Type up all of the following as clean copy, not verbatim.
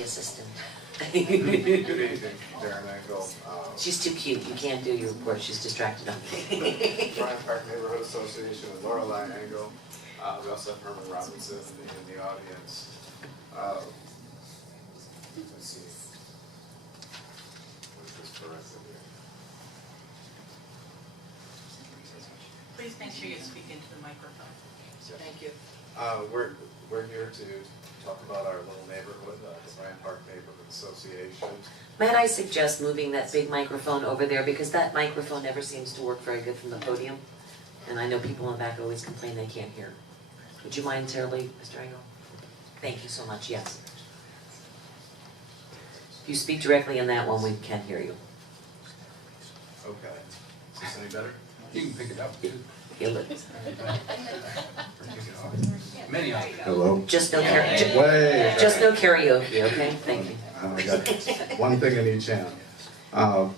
assistant. Good evening, Darren Engel. She's too cute. You can't do your report. She's distracted on me. Bryant Park Neighborhood Association with Lorelei Engel. We also have Herman Robinson in the audience. Let's see. What is this corrected here? Please make sure you speak into the microphone. Thank you. We're here to talk about our little neighborhood, the Bryant Park Neighborhood Association. Might I suggest moving that big microphone over there, because that microphone never seems to work very good from the podium. And I know people in the back always complain they can't hear. Would you mind terribly, Mr. Engel? Thank you so much, yes. If you speak directly in that one, we can hear you. Okay. Is this any better? You can pick it up, too. Feel it. Many of them. Hello? Just no Way just no karaoke, okay? Thank you. I got one thing in each hand. Hold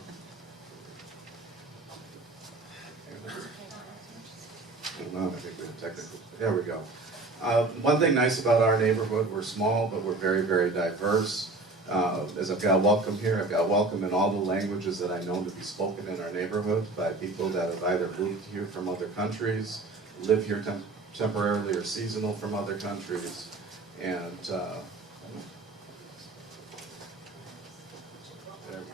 on, I think we have technical. There we go. One thing nice about our neighborhood, we're small, but we're very, very diverse. As I've got welcome here, I've got welcome in all the languages that I know to be spoken in our neighborhood by people that have either moved here from other countries, live here temporarily or seasonal from other countries, and there we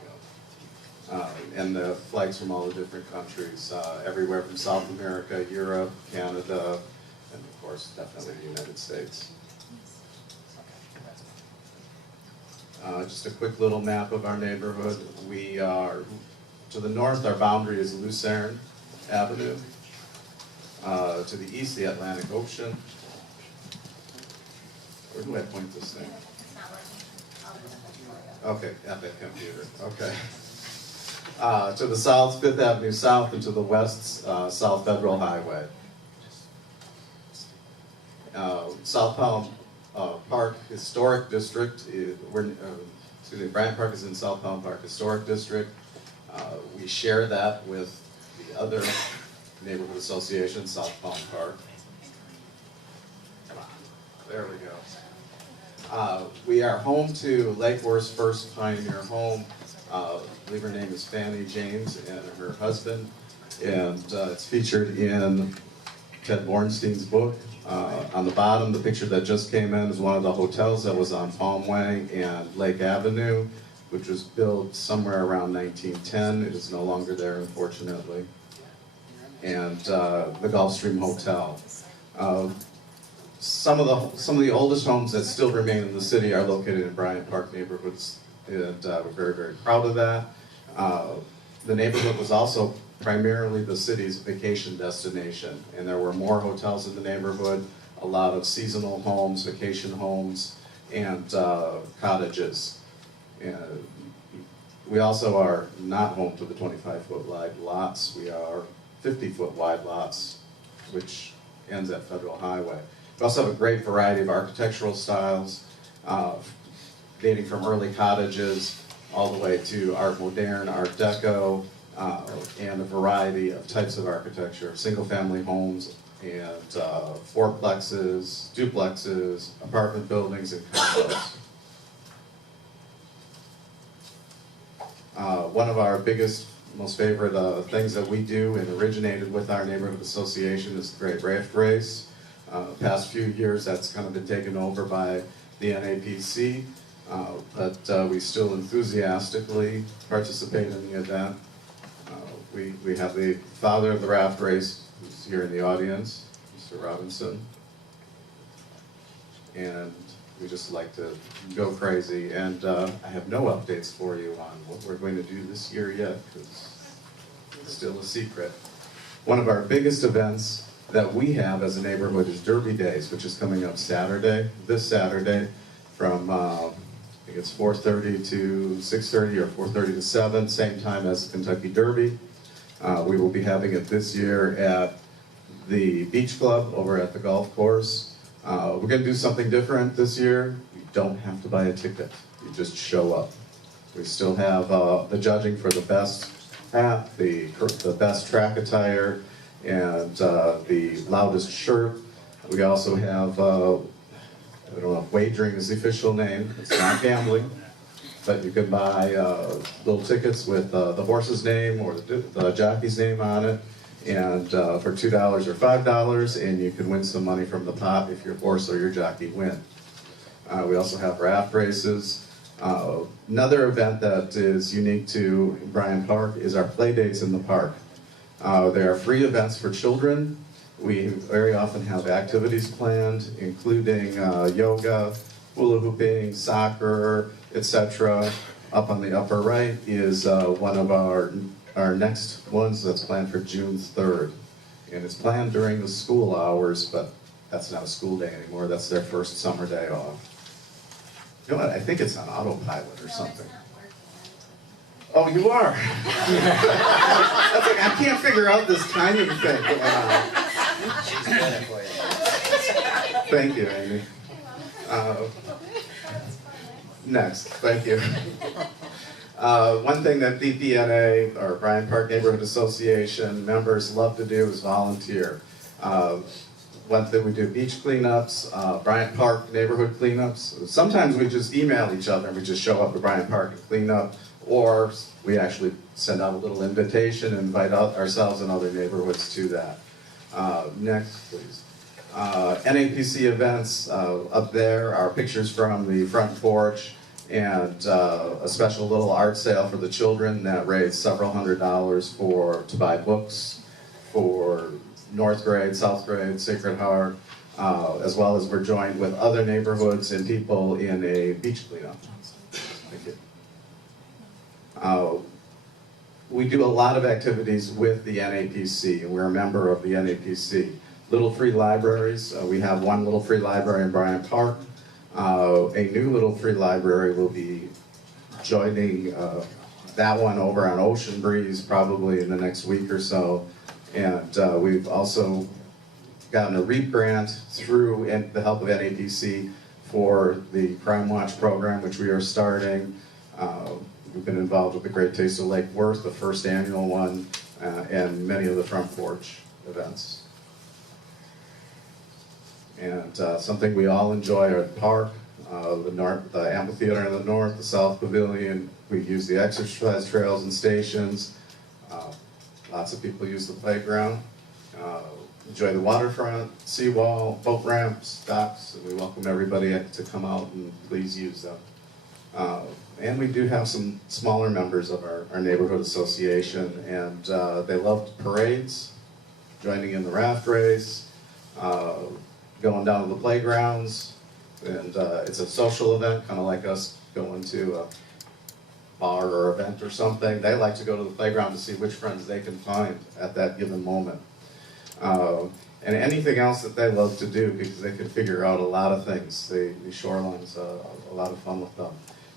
go. And the flags from all the different countries, everywhere from South America, Europe, Canada, and of course, definitely the United States. Just a quick little map of our neighborhood. We are, to the north, our boundary is Lucerne Avenue. To the east, the Atlantic Ocean. Where do I point this thing? Okay, at that computer, okay. To the south, 5th Avenue South, and to the west, South Federal Highway. South Palm Park Historic District, Bryant Park is in South Palm Park Historic District. We share that with the other neighborhood association, South Palm Park. There we go. We are home to Lake Worth's first pioneer home. I believe her name is Fanny James and her husband, and it's featured in Ted Bornstein's book. On the bottom, the picture that just came in is one of the hotels that was on Palm Way and Lake Avenue, which was built somewhere around 1910. It is no longer there, unfortunately. And the Gulfstream Hotel. Some of the oldest homes that still remain in the city are located in Bryant Park neighborhoods, and we're very, very proud of that. The neighborhood was also primarily the city's vacation destination, and there were more hotels in the neighborhood, a lot of seasonal homes, vacation homes, and cottages. And we also are not home to the 25-foot wide lots. We are 50-foot wide lots, which ends at Federal Highway. We also have a great variety of architectural styles, dating from early cottages all the way to Art Moderne, Art Deco, and a variety of types of architecture, single-family homes, and fourplexes, duplexes, apartment buildings, and condos. One of our biggest, most favorite things that we do and originated with our neighborhood association is the Great Raft Race. The past few years that's kind of been taken over by the NABC, but we still enthusiastically participate in the event. We have the father of the Raft Race, who's here in the audience, Mr. Robinson. And we just like to go crazy. And I have no updates for you on what we're going to do this year yet, because it's still a secret. One of our biggest events that we have as a neighborhood is Derby Days, which is coming up Saturday, this Saturday, from I think it's 4:30 to 6:30 or 4:30 to 7, same time as the Kentucky Derby. We will be having it this year at the Beach Club over at the golf course. We're going to do something different this year. You don't have to buy a ticket. You just show up. We still have the judging for the best hat, the best track attire, and the loudest shirt. We also have I don't know if wagering is the official name, it's not gambling, but you can buy little tickets with the horse's name or the jockey's name on it, and for $2 or $5, and you can win some money from the pot if your horse or your jockey win. We also have raft races. Another event that is unique to Bryant Park is our play dates in the park. They are free events for children. We very often have activities planned, including yoga, hula hooping, soccer, etc. Up on the upper right is one of our next ones that's planned for June 3rd. And it's planned during the school hours, but that's not a school day anymore. That's their first summer day off. You know what? I think it's on autopilot or something. Oh, you are? That's like, I can't figure out this timing thing going on. She's done it for you. Thank you, Amy. Next, thank you. One thing that BPNA, or Bryant Park Neighborhood Association, members love to do is volunteer. One thing we do, beach cleanups, Bryant Park neighborhood cleanups. Sometimes we just email each other and we just show up at Bryant Park and clean up, or we actually send out a little invitation and invite out ourselves and other neighborhoods to that. Next, please. NABC events, up there are pictures from the front porch and a special little art sale for the children that raised several $100s to buy books for North Grade, South Grade, Sacred Heart, as well as we're joined with other neighborhoods and people in a beach cleanup. Thank you. We do a lot of activities with the NABC, and we're a member of the NABC. Little free libraries, we have one little free library in Bryant Park. A new little free library will be joining that one over on Ocean Breeze probably in the next week or so. And we've also gotten a REAP grant through the help of NABC for the Crime Watch program, which we are starting. We've been involved with the Great Taste of Lake Worth, the first annual one, and many of the front porch events. And something we all enjoy at the park, the amphitheater in the north, the south pavilion. We use the exercise trails and stations. Lots of people use the playground. Enjoy the waterfront, seawall, boat ramps, docks, and we welcome everybody to come out and please use them. And we do have some smaller members of our neighborhood association, and they love parades, joining in the Raft Race, going down to the playgrounds, and it's a social event, kind of like us going to a bar or event or something. They like to go to the playground to see which friends they can find at that given moment. And anything else that they love to do, because they can figure out a lot of things. The shoreline's a lot of fun with them.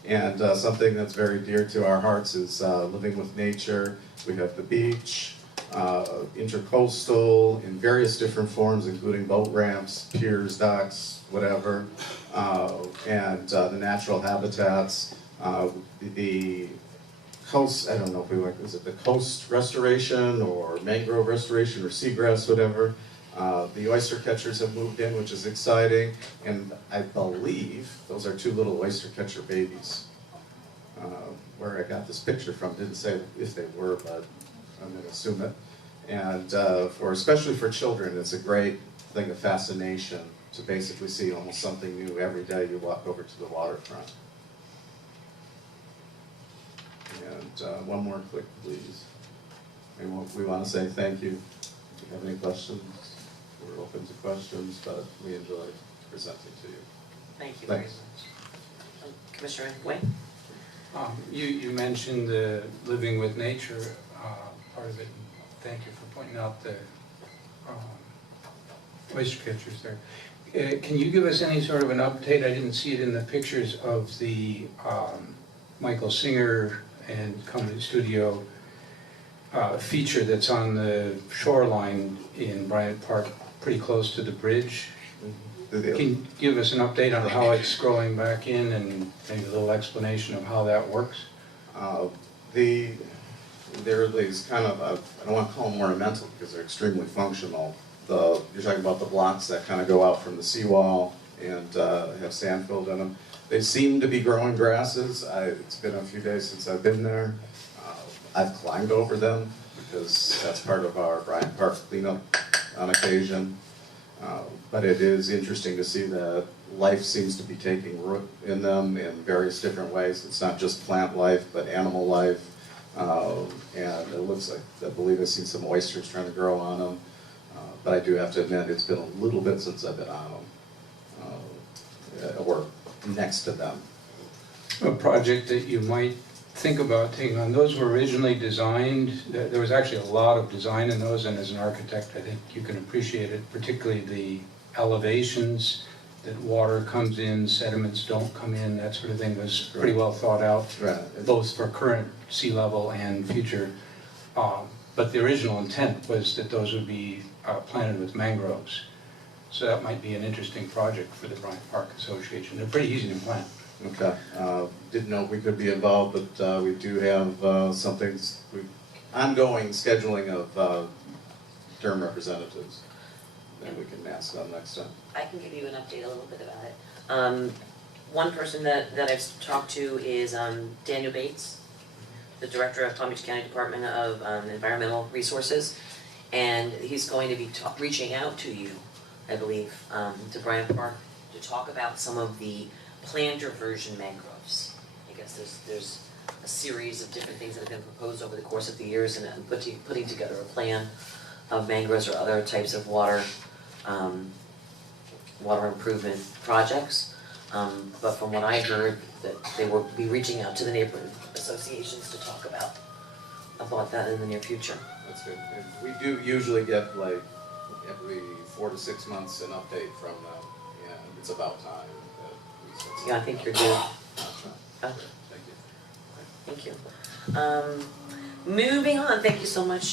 And something that's very dear to our hearts is living with nature. We have the beach, intercoastal in various different forms, including boat ramps, piers, docks, whatever, and the natural habitats. The coast, I don't know if we like, is it the coast restoration or mangrove restoration or seagrass, whatever. The oyster catchers have moved in, which is exciting, and I believe those are two little oyster catcher babies. Where I got this picture from didn't say if they were, but I'm going to assume it. And especially for children, it's a great thing of fascination to basically see almost something new every day you walk over to the waterfront. And one more click, please. And we want to say thank you. If you have any questions, we're open to questions, but we enjoy presenting to you. Thank you very Thanks. much. Commissioner Wayne? You mentioned the living with nature part of it. Thank you for pointing out the oyster catchers there. Can you give us any sort of an update? I didn't see it in the pictures of the Michael Singer and Company Studio feature that's on the shoreline in Bryant Park, pretty close to the bridge. Can you give us an update on how it's growing back in and maybe a little explanation of how that works? There are these kind of, I don't want to call them ornamental because they're extremely functional. You're talking about the blocks that kind of go out from the seawall and have sand filled in them. They seem to be growing grasses. It's been a few days since I've been there. I've climbed over them because that's part of our Bryant Park cleanup on occasion. But it is interesting to see that life seems to be taking root in them in various different ways. It's not just plant life, but animal life. And it looks like, I believe I've seen some oysters trying to grow on them. But I do have to admit, it's been a little bit since I've been on them, or next to them. A project that you might think about taking on, those were originally designed, there was actually a lot of design in those, and as an architect I think you can appreciate it, particularly the elevations, that water comes in, sediments don't come in, that sort of thing was pretty well thought out, Right. both for current sea level and future. But the original intent was that those would be planted with mangroves. So that might be an interesting project for the Bryant Park Association. They're pretty easy to plant. Okay. Didn't know we could be involved, but we do have ongoing scheduling of term representatives. And we can ask them next time. I can give you an update a little bit about it. One person that I've talked to is Daniel Bates, the director of Palm Beach County Department of Environmental Resources, and he's going to be reaching out to you, I believe, to Bryant Park to talk about some of the planter version mangroves. I guess there's a series of different things that have been proposed over the course of the years, and putting together a plan of mangroves or other types of water improvement projects. But from what I heard, that they will be reaching out to the neighborhood associations to talk about that in the near future. That's good. And we do usually get like every 4 to 6 months an update from them, and it's about time that we set something Yeah, I think up. you're due. Thank you. Thank you. Moving on, thank you so much.